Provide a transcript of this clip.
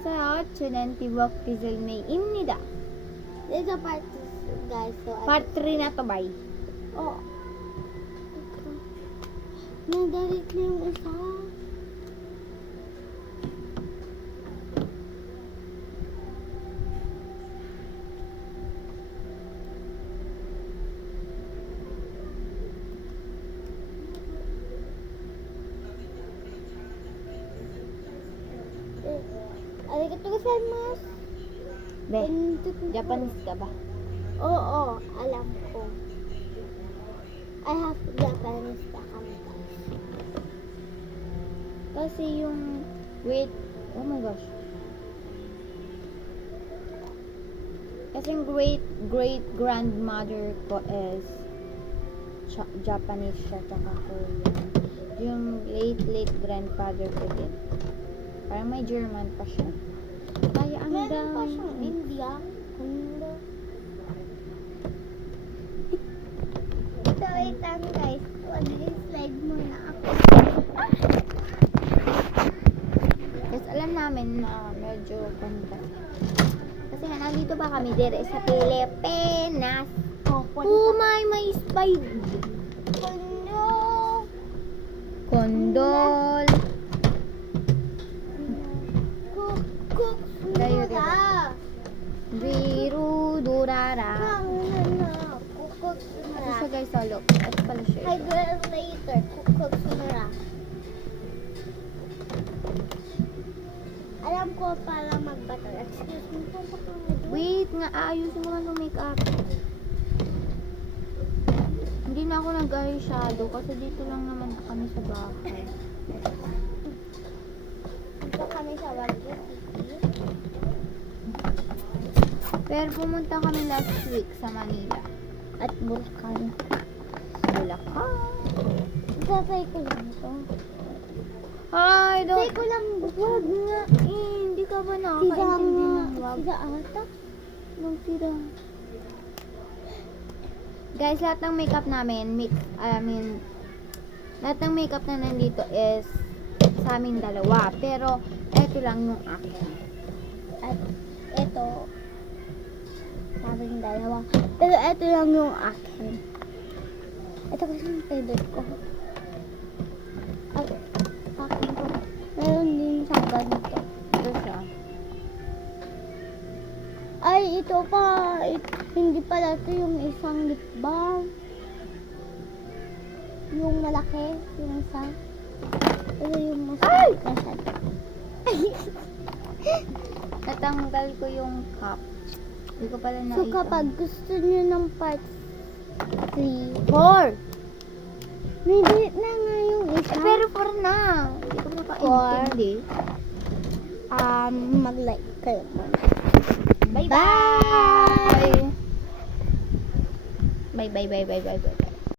안녕하세요. 저는 디벅디즐메이입니다. Dito part guys. So, Part 3 na to, bye. Oh. Nagalit na yung isa. Arigatou gozaimasu. Be, Japanese ka ba? Oo, alam ko. I have Japanese pa kami guys. Kasi yung, wait, oh my gosh. Kasi yung great grandmother ko is Japanese siya, tsaka Korean. Yung late grandfather ko din. Parang may German pa siya. Kaya ang Meron pa dami. siyang India. Hindi. So, wait lang guys. Slide muna ako. Kasi alam namin na medyo ganda. Kasi nga, nandito pa kami dire sa Pilipinas. Oh my, may spider. Kondol. Cook Tayo, muna. diba? Biru durara. Cook Ito muna. siya guys, solo. Ito pala siya. Hi girl later. Cook muna. Alam ko para magbato. Excuse me po baka Wait nga, ayusin mo ng makeup. Hindi na ako nag-eyeshadow kasi dito lang naman kami sa bahay. dito kami sa Wagyu City. Pero pumunta kami last week sa Manila. At Bulacan. Bulacan. Tatay ko lang ito. Hi, Tatay don't... ko lang. Wag nga. Hindi ka ba Sira nakakaintindi nga. ng wag? Sira ata. Nung sira. Guys, lahat ng makeup namin, lahat ng makeup na nandito is sa amin dalawa. Pero, eto lang yung akin. At ito. Sabi ng dalawa. Pero ito lang yung akin. Ito kasi yung favorite ko. At akin ko. Meron din sa ganito. Ito siya. Ay, ito pa. Hindi pala ito yung isang lip balm. Yung malaki. Yung isa. Ito yung mas masyado. Natanggal ko yung cup. Hindi ko pala So, nakita. kapag gusto nyo ng part 3, 4. May delete na nga yung isa. Pero for na. Hindi ko makaintindi. Mag-like kayo muna. Bye-bye! Bye. Bye.